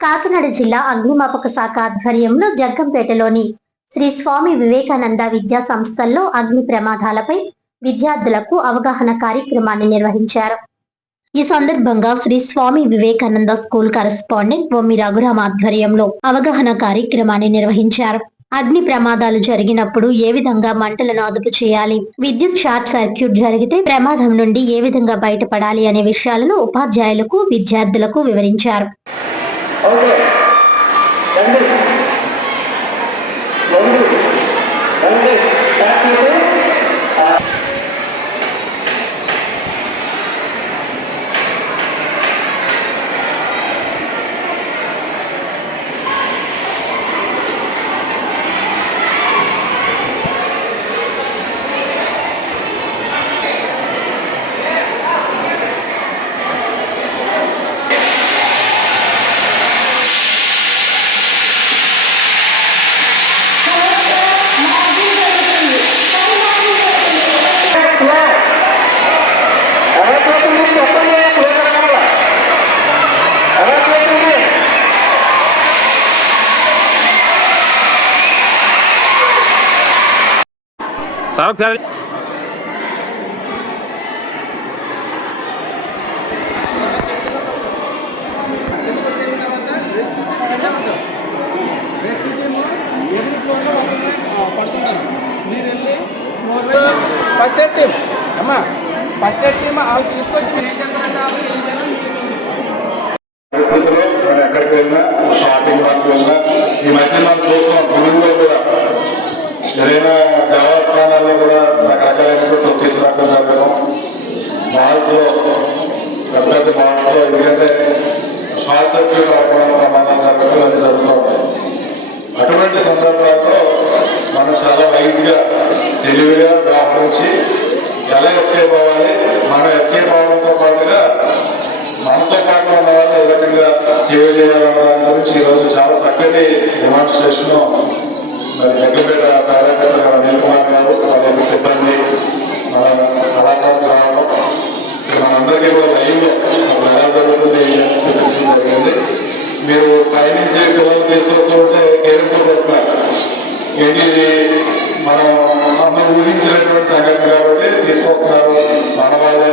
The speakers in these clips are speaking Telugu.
కాకినాడ జిల్లా అగ్నిమాపక శాఖ ఆధ్వర్యంలో జగ్గంపేటలోని శ్రీ స్వామి వివేకానంద విద్యా సంస్థల్లో అగ్ని ప్రమాదాలపై విద్యార్థులకు అవగాహన కార్యక్రమాన్ని నిర్వహించారు. ఈ సందర్భంగా శ్రీ స్వామి వివేకానంద స్కూల్ కరెస్పాండెంట్ బొమ్మి రఘురామ ఆధ్వర్యంలో అవగాహన కార్యక్రమాన్ని నిర్వహించారు. అగ్ని ప్రమాదాలు జరిగినప్పుడు ఏ విధంగా మంటలను అదుపు చేయాలి, విద్యుత్ షార్ట్ సర్క్యూట్ జరిగితే ప్రమాదం నుండి ఏ విధంగా బయటపడాలి అనే విషయాలను ఉపాధ్యాయులకు, విద్యార్థులకు వివరించారు. సార్ ఫస్ట్ ఎయిడ్ టీమ్ అమ్మా ఫస్ట్ ఎయిడ్ టీమ్ అవి తీసుకొచ్చి ఎక్కడికి వెళ్ళినా షాపింగ్ మాల్కి వెళ్ళినా ఈ మధ్య మనం చూస్తున్నాం తెలుగులో కూడా ఏదైనా దేవస్థానాల్లో కూడా రకరకాలైన తొక్కిసలాటలు జరగడం, మాల్స్లో పెద్ద పెద్ద మాల్స్లో ఎందుకంటే షార్ట్ సర్క్యూట్ అవ్వడం ప్రమాదం జరగడం అది జరుగుతూ ఉంటాయి. అటువంటి సందర్భాల్లో మనం చాలా వైజ్గా తెలివిగా వ్యవహరించి ఎలా ఎస్కేప్ అవ్వాలి, మనం ఎస్కేప్ అవ్వడంతో పాటుగా మనతో పాటు ఉన్న వాళ్ళు ఏ విధంగా సేవ చేయాలన్న దాని గురించి ఈరోజు చాలా చక్కటి డెమాన్స్ట్రేషన్ మరి జగ్గంపేట డైరెక్టర్ అనిల్ కుమార్ గారు, వారి యొక్క సిబ్బంది, మన కళాశాలకు రావడం, మనందరికీ కూడా లైవ్లో అసలు ఎలా జరుగుతుంది చూపించడం జరిగింది. మీరు పైనుంచి పిల్లలు తీసుకొస్తూ ఉంటే కేరింపు చెప్తున్నారు ఏంటి ఇది మనం అందరూ ఊహించినటువంటి సంగతి కాబట్టి తీసుకొస్తున్నారు, మన వాళ్ళే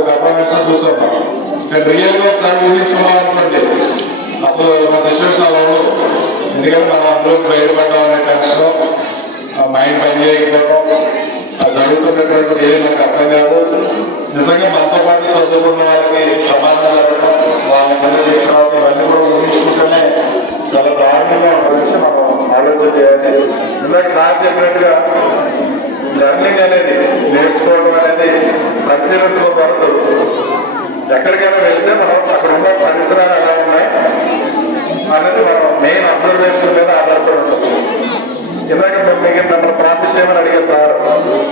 ఒక అపాయింట్మెంట్స్ చూస్తున్నాం. కానీ రియల్గా ఒకసారి ఊహించుకున్నాం అనుకోండి అసలు మన సిచ్యువేషన్ అలా ఉండదు. ఎందుకంటే మనం అందరూ బయటపడ్డాం అనే టెన్షన్, మైండ్ పని చేయకపోవడం, జరుగుతున్నటువంటి ఏది నాకు అర్థం కాదు. నిజంగా మనతో పాటు చదువుకున్న వాళ్ళకి ప్రమాదం జరగడం, వాళ్ళ మధ్య తీసుకురావడం ఇవన్నీ కూడా ఊహించుకుంటేనే చాలా దారుణంగా గురించి మనం ఆలోచన చేయాలి. ఇందాక సార్ చెప్పినట్టుగా లెర్నింగ్ అనేది నేర్చుకోవడం అనేది పరిశీలించడం వరకు ఎక్కడికైనా వెళ్తే మనం అక్కడ ఉన్న పరిసరాలు ఎలా ఉన్నాయి అనేది మనం మెయిన్ అబ్జర్వేషన్ మీద ఆధారపడి ఉంటుంది. ఇందాక మీకు నన్ను ప్రామిస్ చేయమని అడిగారు సార్,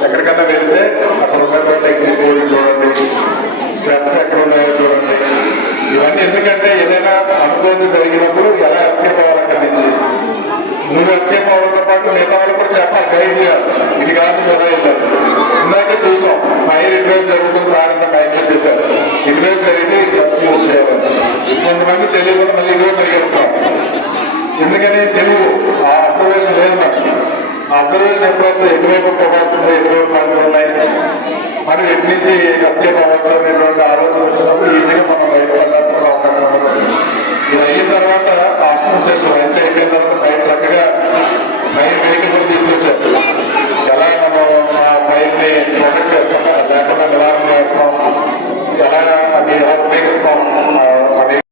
ఎక్కడికైనా వెళ్తే అక్కడ ఉన్నటువంటి ఎగ్జిట్ చూడండి, స్టెప్స్ ఎక్కడ ఉన్నాయో చూడండి. ఇవన్నీ ఎందుకంటే ఏదైనా అనుభవం జరిగినప్పుడు ఎలా ఎస్కేప్ అవ్వాలి అక్కడి నుంచి, నువ్వు ఎస్కేప్ అవ్వడంతో పాటు మిగతా వాళ్ళు కూడా చెప్పాలి, గైడ్ చేయాలి, ఇది కాదు ఎలా వెళ్ళాలి. ఇందాకే చూసాం ఫైర్ ఇన్వైజ్ జరుగుతుంది సార్ అంత టైంలో చెప్పారు, ఇన్వైజ్ జరిగితే స్టెప్స్ యూజ్ చేయాలి. కొంతమంది తెలియకుండా మళ్ళీ ఇదే పరిగెత్తాం. ఎందుకని తెలుగు ఆ అబ్జర్వేషన్ లేదు మనకి. ఆ అబ్జర్వేషన్ ఎప్పుడు వస్తుంది, ఎటువైపు వస్తుంది, ఎటువైపు పనులు ఉన్నాయి, మనం ఎటు నుంచి ఎస్కేప్ అవ్వచ్చు అనేటువంటి ఆలోచన వచ్చినప్పుడు ఈజీగా మనం బయటపడడానికి అవకాశం ఉంటుంది. ఇది అయిన తర్వాత ఆత్మవిశ్వాసం రైతు అయిపోయిన తర్వాత